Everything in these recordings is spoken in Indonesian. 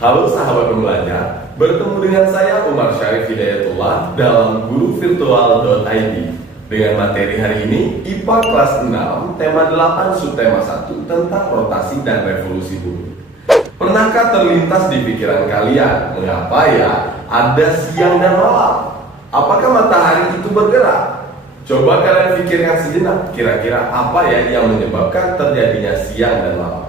Halo sahabat pembelajar, bertemu dengan saya Umar Syarif Hidayatullah dalam guruvirtual.id dengan materi hari ini IPA kelas 6, tema 8, subtema 1 tentang rotasi dan revolusi bumi. Pernahkah terlintas di pikiran kalian, mengapa ya ada siang dan malam? Apakah matahari itu bergerak? Coba kalian pikirkan sejenak, kira-kira apa ya yang menyebabkan terjadinya siang dan malam?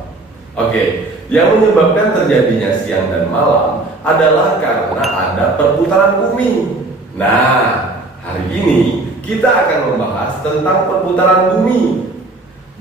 Oke, yang menyebabkan terjadinya siang dan malam adalah karena ada perputaran bumi. Nah, hari ini kita akan membahas tentang perputaran bumi,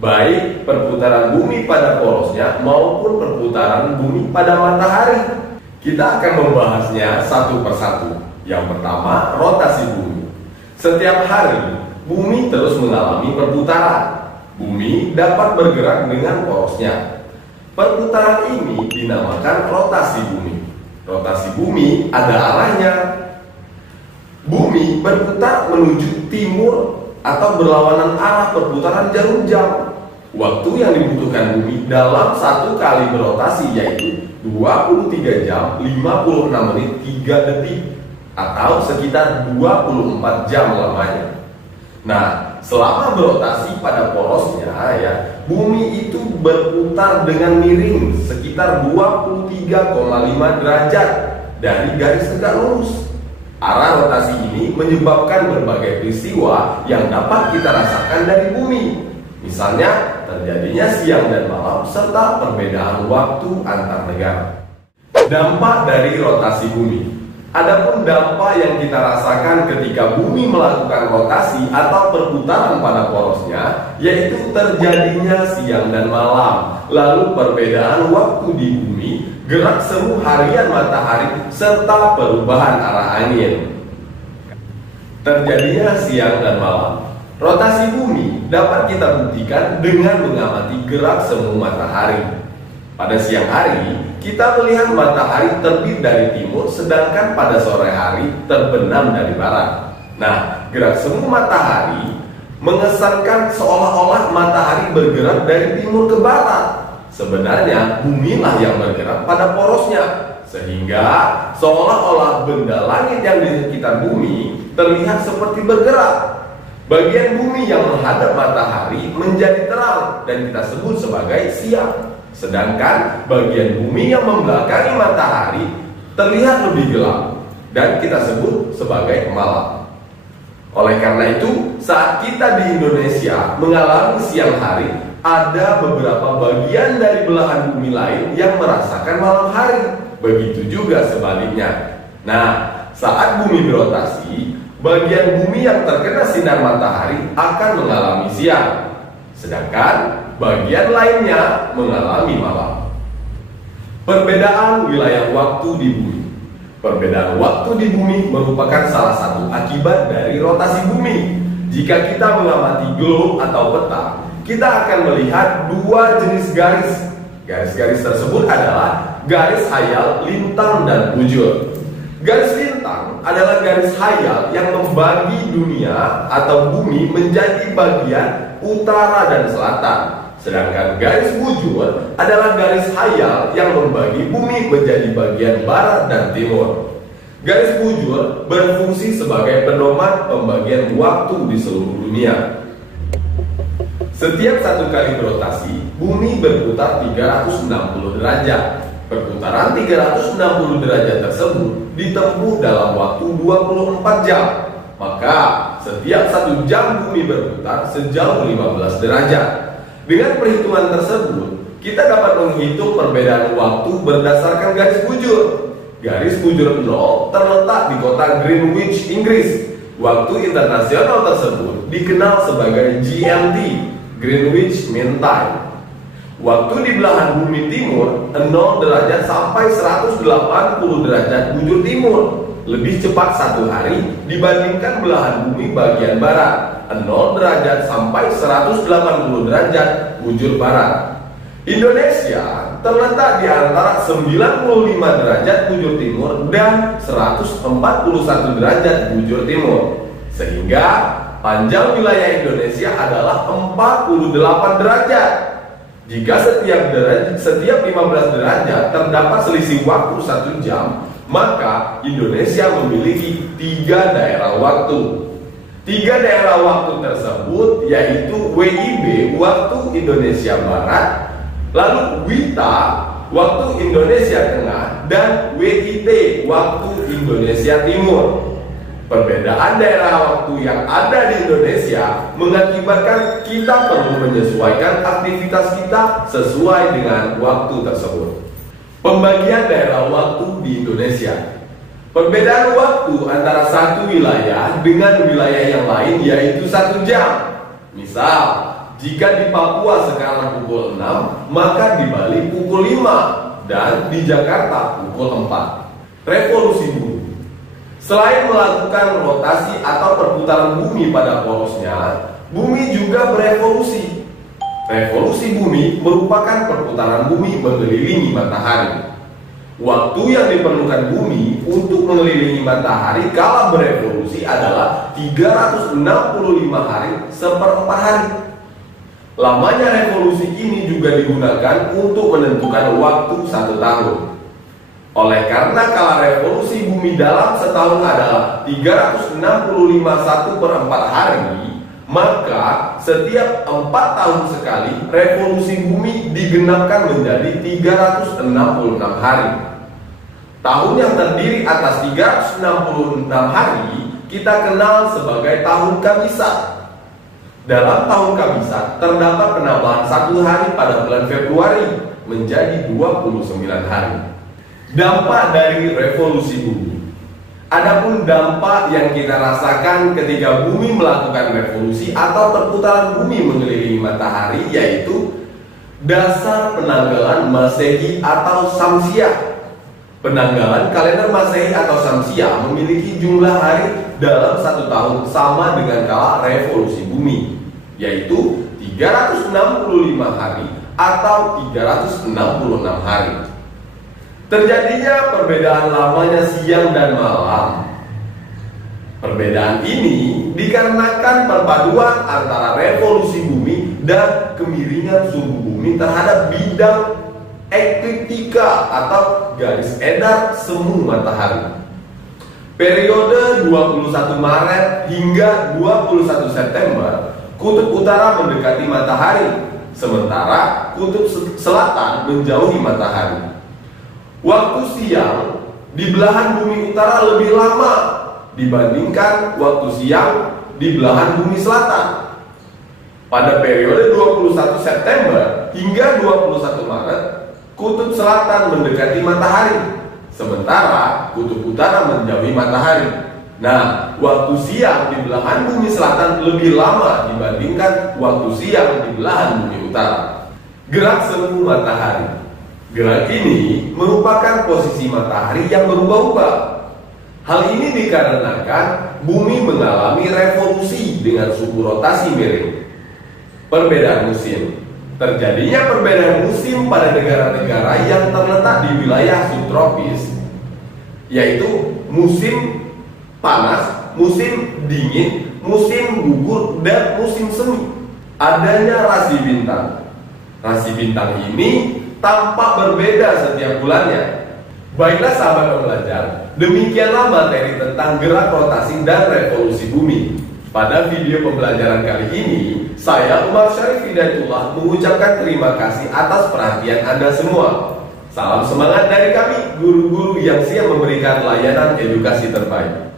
baik perputaran bumi pada porosnya maupun perputaran bumi pada matahari. Kita akan membahasnya satu persatu. Yang pertama, rotasi bumi. Setiap hari, bumi terus mengalami perputaran. Bumi dapat bergerak dengan porosnya. Perputaran ini dinamakan rotasi bumi. Rotasi bumi ada arahnya. Bumi berputar menuju timur atau berlawanan arah perputaran jarum jam. Waktu yang dibutuhkan bumi dalam satu kali berotasi yaitu 23 jam 56 menit 3 detik atau sekitar 24 jam lamanya. Nah, selama berotasi pada porosnya ya, bumi itu berputar dengan miring sekitar 23,5 derajat dari garis tegak lurus. Arah rotasi ini menyebabkan berbagai peristiwa yang dapat kita rasakan dari bumi. Misalnya, terjadinya siang dan malam serta perbedaan waktu antar negara. Dampak dari rotasi bumi. Adapun dampak yang kita rasakan ketika bumi melakukan rotasi atau perputaran pada porosnya, yaitu terjadinya siang dan malam, lalu perbedaan waktu di bumi, gerak semu harian matahari, serta perubahan arah angin. Terjadinya siang dan malam. Rotasi bumi dapat kita buktikan dengan mengamati gerak semu matahari. Pada siang hari, kita melihat matahari terbit dari timur, sedangkan pada sore hari terbenam dari barat. Nah, gerak semu matahari mengesankan seolah-olah matahari bergerak dari timur ke barat. Sebenarnya, bumilah yang bergerak pada porosnya, sehingga seolah-olah benda langit yang di sekitar bumi terlihat seperti bergerak. Bagian bumi yang menghadap matahari menjadi terang dan kita sebut sebagai siang. Sedangkan bagian bumi yang membelakangi matahari terlihat lebih gelap dan kita sebut sebagai malam. Oleh karena itu, saat kita di Indonesia mengalami siang hari, ada beberapa bagian dari belahan bumi lain yang merasakan malam hari. Begitu juga sebaliknya. Nah, saat bumi berotasi, bagian bumi yang terkena sinar matahari akan mengalami siang, sedangkan bagian lainnya mengalami malam. Perbedaan wilayah waktu di bumi. Perbedaan waktu di bumi merupakan salah satu akibat dari rotasi bumi. Jika kita mengamati globe atau peta, kita akan melihat dua jenis garis. Garis-garis tersebut adalah garis hayal, lintang, dan bujur. Garis lintang adalah garis hayal yang membagi dunia atau bumi menjadi bagian utara dan selatan. Sedangkan garis bujur adalah garis hayal yang membagi bumi menjadi bagian barat dan timur. Garis bujur berfungsi sebagai pedoman pembagian waktu di seluruh dunia. Setiap satu kali berotasi, bumi berputar 360 derajat. Perputaran 360 derajat tersebut ditempuh dalam waktu 24 jam. Maka setiap 1 jam bumi berputar sejauh 15 derajat. Dengan perhitungan tersebut, kita dapat menghitung perbedaan waktu berdasarkan garis bujur. Garis bujur 0 terletak di kota Greenwich, Inggris. Waktu internasional tersebut dikenal sebagai GMT, Greenwich Mean Time. Waktu di belahan bumi timur 0 derajat sampai 180 derajat bujur timur, lebih cepat 1 hari dibandingkan belahan bumi bagian barat 0 derajat sampai 180 derajat bujur barat. Indonesia terletak di antara 95 derajat bujur timur dan 141 derajat bujur timur, sehingga panjang wilayah Indonesia adalah 48 derajat. Jika setiap 15 derajat terdapat selisih waktu 1 jam, maka Indonesia memiliki 3 daerah waktu. 3 daerah waktu tersebut yaitu WIB waktu Indonesia Barat, lalu WITA waktu Indonesia Tengah, dan WIT waktu Indonesia Timur. Perbedaan daerah waktu yang ada di Indonesia mengakibatkan kita perlu menyesuaikan aktivitas kita sesuai dengan waktu tersebut. Pembagian daerah waktu di Indonesia. Perbedaan waktu antara satu wilayah dengan wilayah yang lain yaitu 1 jam. Misal, jika di Papua sekarang pukul 6, maka di Bali pukul 5, dan di Jakarta pukul 4. Revolusi bumi. Selain melakukan rotasi atau perputaran bumi pada porosnya, bumi juga berevolusi. Revolusi bumi merupakan perputaran bumi mengelilingi matahari. Waktu yang diperlukan bumi untuk mengelilingi matahari kala berevolusi adalah 365 hari seperempat hari. Lamanya revolusi ini juga digunakan untuk menentukan waktu 1 tahun. Oleh karena kala revolusi bumi dalam setahun adalah 365 1/4 hari, maka setiap 4 tahun sekali revolusi bumi digenapkan menjadi 366 hari. Tahun yang terdiri atas 366 hari kita kenal sebagai tahun Kabisat. Dalam tahun Kabisat terdapat penambahan 1 hari pada bulan Februari menjadi 29 hari. Dampak dari revolusi bumi. Adapun dampak yang kita rasakan ketika bumi melakukan revolusi atau perputaran bumi mengelilingi matahari yaitu dasar penanggalan Masehi atau Syamsiah. Penanggalan kalender Masehi atau Syamsiah memiliki jumlah hari dalam 1 tahun sama dengan kala revolusi bumi, yaitu 365 hari atau 366 hari. Terjadinya perbedaan lamanya siang dan malam. Perbedaan ini dikarenakan perpaduan antara revolusi bumi dan kemiringan suhu bumi terhadap bidang ekliptika atau garis edar semu matahari. Periode 21 Maret hingga 21 September, kutub utara mendekati matahari, sementara kutub selatan menjauhi matahari. Waktu siang di belahan bumi utara lebih lama dibandingkan waktu siang di belahan bumi selatan. Pada periode 21 September hingga 21 Maret, kutub selatan mendekati matahari, sementara kutub utara menjauhi matahari. Nah, waktu siang di belahan bumi selatan lebih lama dibandingkan waktu siang di belahan bumi utara. Gerak semu matahari. Gerak ini merupakan posisi matahari yang berubah-ubah. Hal ini dikarenakan bumi mengalami revolusi dengan suhu rotasi miring. Perbedaan musim. Terjadinya perbedaan musim pada negara-negara yang terletak di wilayah subtropis, yaitu musim panas, musim dingin, musim gugur, dan musim semi. Adanya rasi bintang. Rasi bintang ini tampak berbeda setiap bulannya. Baiklah sahabat pembelajar, demikianlah materi tentang gerak rotasi dan revolusi bumi. Pada video pembelajaran kali ini, saya Umar Syarif Hidayatullah mengucapkan terima kasih atas perhatian Anda semua. Salam semangat dari kami, guru-guru yang siap memberikan layanan edukasi terbaik.